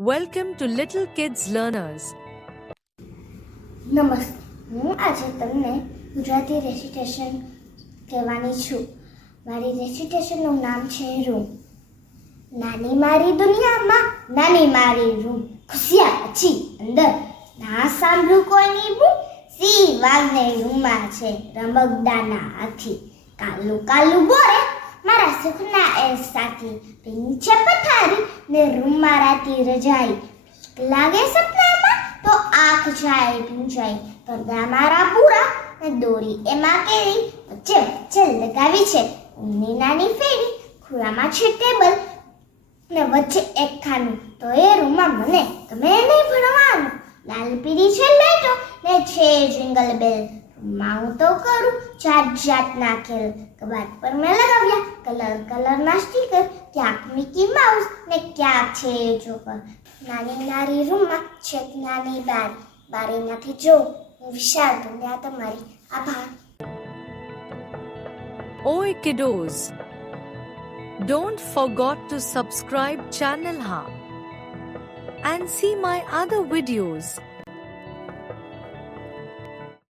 Welcome to Little Kids Learners. નમસ્તે, હું આજે તમને ગુજરાતી રેસિટેશન કહેવાની છું. મારી રેસિટેશનનું નામ છે રૂમ. નાની મારી દુનિયામાં નાની મારી રૂમ, ખુશિયા પછી અંદર ના સાંભળું કોઈની બૂમ. સી વાગને રૂમમાં છે રમકડાના હાથી, કાલું કાલું બોરે મારા સુખના એ સાથી. પિંક છે પથારી ને રૂમમાં રાતી રજાઈ, લાગે સપનામાં તો આંખ જાય ભીંજાઈ. પડદા મારા પૂરા ને દોરી એમાં કેરી, વચ્ચે વચ્ચે લગાવી છે ઊંની નાની ફેરી. ખુરામાં છે ટેબલ ને વચ્ચે એક ખાનું, તો એ રૂમમાં મને ગમે નહીં ભણવાનું. લાલ પીળી છે લાઈટો ને છે જિંગલ બેલ, રૂમમાં હું તો કરું જાત જાતના ખેલ. કબાટ પર મેં લગાવ્યા કલર કલરના સ્ટીકર, ક્યાંક મિકી માઉસ ને ક્યાંક છે જોકર. નાની નાની રૂમમાં છે નાની બારી, બારીમાંથી જો હું વિશાળ દુનિયા તમારી. આભાર. Oi kiddos! Don't forget to subscribe channel and see my other videos.